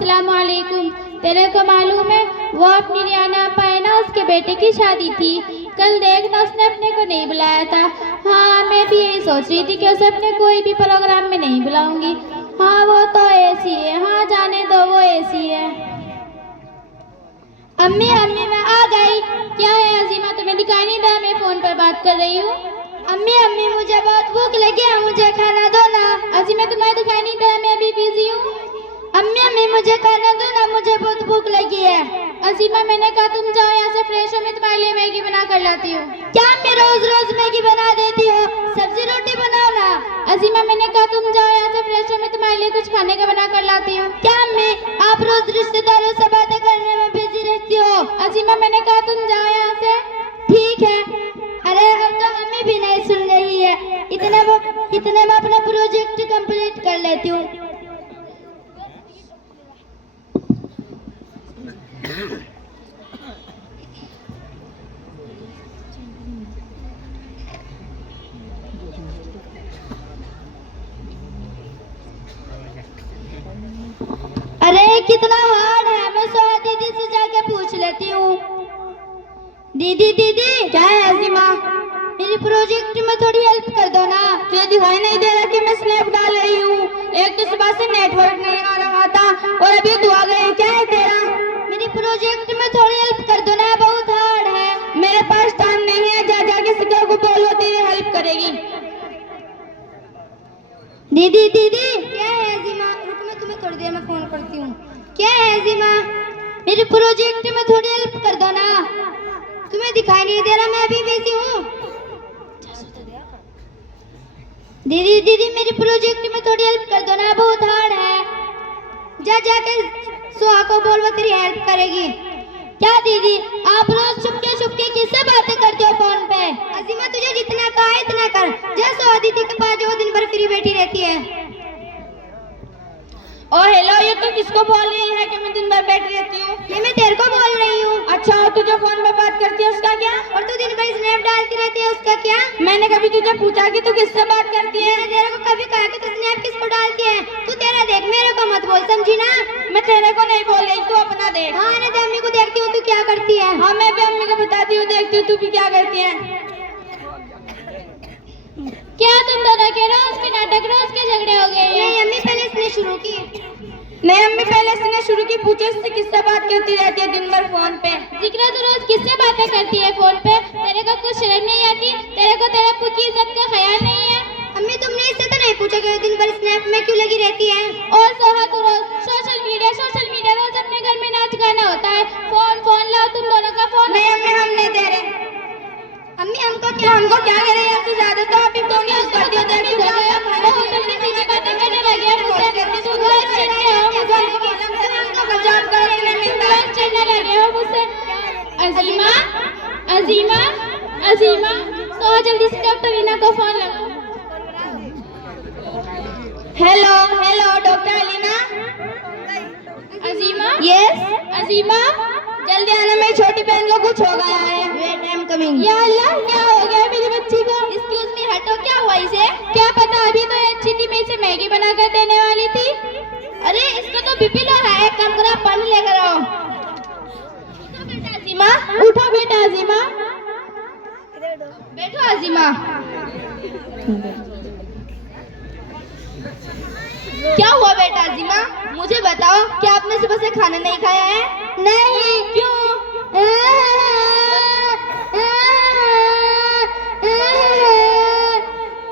अस्सलामुअलैकुम। तेरे को मालूम है वो अपनी रियाना अपा है ना, उसके बेटे की शादी थी कल। देखना उसने अपने को नहीं बुलाया था। हाँ मैं भी यही सोच रही थी कि उसे अपने कोई भी प्रोग्राम में नहीं बुलाऊंगी। हाँ वो तो ऐसी है। हाँ जाने दो, वो ऐसी है। अम्मी अम्मी मैं आ गई। क्या है अजीमा, तुम्हें दिखाई नहीं दे? मैं फोन पर बात कर रही हूँ। अम्मी अम्मी मुझे बहुत भूख लगी है, मुझे खाना दो ना। अजीमा तुम्हें दिखाई नहीं दे? मैं भी बिजी हूँ। अम्मी अम्मी मुझे खाना दो ना, मुझे बहुत भूख लगी है। अजीमा मैंने कहा तुम जाओ यहाँ से फ्रेश हो, मैं तुम्हारे लिए मैगी बना कर लाती हूँ। क्या अम्मी रोज रोज मैगी बना देती हो? सब्जी रोटी बनाओ ना। अजीमा मैंने कहा तुम जाओ यहाँ से फ्रेश हो, मैं तुम्हारे लिए कुछ खाने का बना कर लाती हूँ। क्या अम्मी आप रोज रिश्तेदारों से बातें करने में बिजी रहती हो? अजीमा मैंने कहा तुम जाओ यहाँ से। ठीक है। अरे अब तो अम्मी भी नहीं सुन रही है। इतने में अपना प्रोजेक्ट कंप्लीट कर लेती हूँ। अरे कितना हार्ड है, मैं सोहा दीदी से जाके पूछ लेती हूँ। दीदी दीदी क्या है अजीमा? मेरी प्रोजेक्ट में थोड़ी हेल्प कर दो ना। तुझे दिखाई नहीं दे रहा कि मैं स्नैप डाल रही हूँ? एक तो सुबह से नेटवर्क नहीं आ रहा था और अभी तू आ गई। क्या है तेरा? मेरी प्रोजेक्ट में थोड़ी हेल्प कर दो ना, बहुत हार्ड है। मेरे पास टाइम नहीं है, जा जा किसी को बोलो तेरी हेल्प करेगी। दीदी दीदी क्या है अजीमा? रुको मैं तुम्हें थोड़ी देर में फोन करती हूँ। क्या है अजीमा? मेरे प्रोजेक्ट में थोड़ी हेल्प कर दो ना। तुम्हें दिखाई नहीं दे रहा? मैं अभी बिजी हूँ। दीदी दीदी मेरी प्रोजेक्ट में थोड़ी हेल्प कर दो ना, बहुत हार्ड है। जा जाके सुहा को बोल, वो तेरी हेल्प करेगी। क्या दीदी आप रोज छुपके किससे बातें करते हो फोन पे? अजीमा तुझे जितना कहा है इतना कर। जा सुहा दीदी के पास जो दिन भर फ्री बैठी रहती है। ओ हेलो, ये तो किसको बोल रही है कि मैं दिन भर बैठी रहती हूँ? ये मैं तेरे को बोल रही हूँ। अच्छा, और तू जो फोन पे बात करती है उसका क्या? और तू दिन भर स्नैप डालती रहती है उसका क्या? मैंने कभी तुझे पूछा कि तू किससे बात करती है? तेरे को कभी कहा कि तू स्नैप किसको डालती है? तू तेरा देख, मेरे को मत बोल, समझी ना? मैं तेरे को नहीं बोल रही, तू अपना देख। हाँ ना, अम्मी को देखती हूँ तू क्या करती है। हाँ मैं भी अम्मी को बताती हूँ, देखती हूँ तू भी क्या करती है। क्या तुम दोनों के रोज के नाटक, रोज के झगड़े हो गए? नहीं अम्मी पहले इसने शुरू की। नहीं अम्मी पहले इसने शुरू की। पूछो इससे किससे बात करती रहती है दिन भर फोन पे? जिक्र तो रोज किससे बातें करती है फोन पे? तेरे को कुछ शर्म नहीं आती? तेरे को तेरा खुद की इज्जत का ख्याल नहीं है? अम्मी तुमने इससे तो नहीं पूछा कि दिन भर स्नैप में क्यों लगी रहती है? और सोहा तू रोज सोशल मीडिया रोज अपने घर में नाच गाना होता है। फोन लाओ तुम दोनों का फोन। नहीं अम्मी हम नहीं दे रहे। अम्मी हमको क्या करे? आपसे ज्यादा तो आप ही फोन यूज करती हो। देखो क्या होटल में सीधी बातें करने लगे हैं मुझसे। अजीमा अजीमा अजीमा तो जल्दी से डॉक्टर रीना को फोन लगाओ। Hello hello doctor Alina. Azima yes Azima जल्दी आना, मेरी छोटी बहन को कुछ हो गया है। Wait I am coming. या अल्लाह क्या हो गया मेरी बच्ची को? एक्सक्यूज मी हटो, क्या हुआ इसे? क्या पता, अभी तो अच्छी थी, मैं इसे मैगी बनाकर देने वाली थी। अरे इसको तो बीपी लो है, एक काम करो पानी लेकर आओ। उठो बेटा अजीमा, उठो बेटा अजीमा, बैठो अजीमा। क्या हुआ बेटा अजीमा? मुझे बताओ, क्या आपने सुबह से खाना नहीं खाया है? नहीं। क्यों?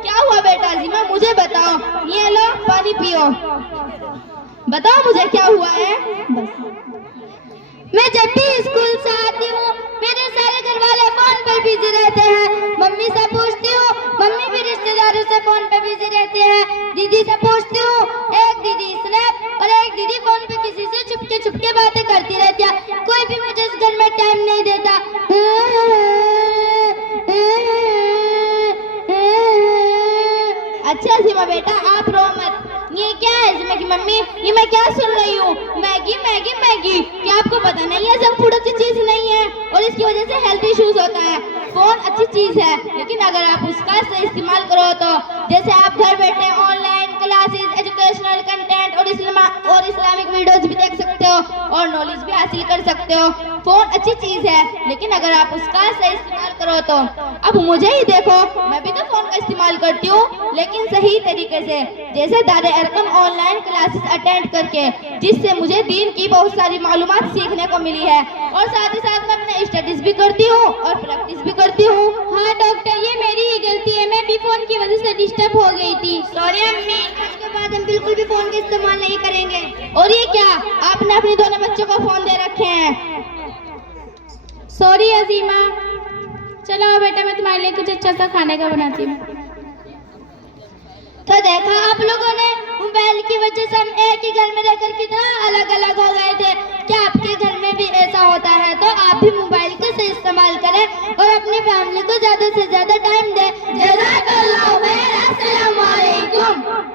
क्या हुआ बेटा अजीमा? मुझे बताओ। ये लो पानी पियो। बताओ मुझे क्या हुआ है? मैं जब भी स्कूल से आती हूँ मेरे सारे घर वाले फोन पर बिजी रहते हैं। मम्मी से पूछती हूँ, मम्मी भी रिश्तेदारों से फोन पे बिजी रहती है। दीदी से पूछती हूँ, एक दीदी स्नैप और एक दीदी फोन पे किसी से छुपके बातें करती रहती है। कोई भी मुझे इस घर में टाइम नहीं देता। अच्छा सीमा बेटा आप रो मत। ये क्या है सीमा की मम्मी? ये मैं क्या सुन रही हूँ? Maggi Maggi Maggi. क्या आपको पता नहीं है जंक फूड अच्छी चीज नहीं है और इसकी वजह से हेल्थ इश्यूज होता है। फोन अच्छी चीज है लेकिन अगर आप उसका सही इस्तेमाल करो तो जैसे आप घर बैठे ऑनलाइन क्लासेस, एजुकेशनल कंटेंट और इस्लामिक वीडियोस भी देख सकते हो और नॉलेज भी हासिल कर सकते हो। फोन अच्छी चीज है, लेकिन अगर आप उसका सही इस्तेमाल करो तो। अब मुझे ही देखो, मैं भी तो फोन का इस्तेमाल करती हूँ, लेकिन सही तरीके से। जैसे दारे अरकम ऑनलाइन क्लासेस अटेंड करके, जिससे मुझे दीन की बहुत सारी मालूमात सीखने को मिली है और साथ ही साथ मैं अपने स्टडीज भी करती हूँ और प्रैक्टिस भी करती हूँ। हाँ डॉक्टर, ये मेरी ही गलती है, मैं भी फोन की वजह से डिस्टर्ब हो गई थी। सॉरी अम्मी, आज के बाद हम बिल्कुल भी फोन का इस्तेमाल नहीं करेंगे। और ये क्या, आपने अपने दोनों बच्चों को फोन दे रखे हैं? सॉरी अजीमा। चलो बेटा, मैं तुम्हारे लिए कुछ अच्छा सा खाने का बनाती हूँ। तो देखा आप लोगों ने, मोबाइल की वजह से हम एक ही घर में रहकर कितना अलग अलग हो गए थे। क्या आपके घर में भी ऐसा होता है? तो आप भी मोबाइल का सही इस्तेमाल करें और अपनी फैमिली को ज्यादा से ज्यादा टाइम दें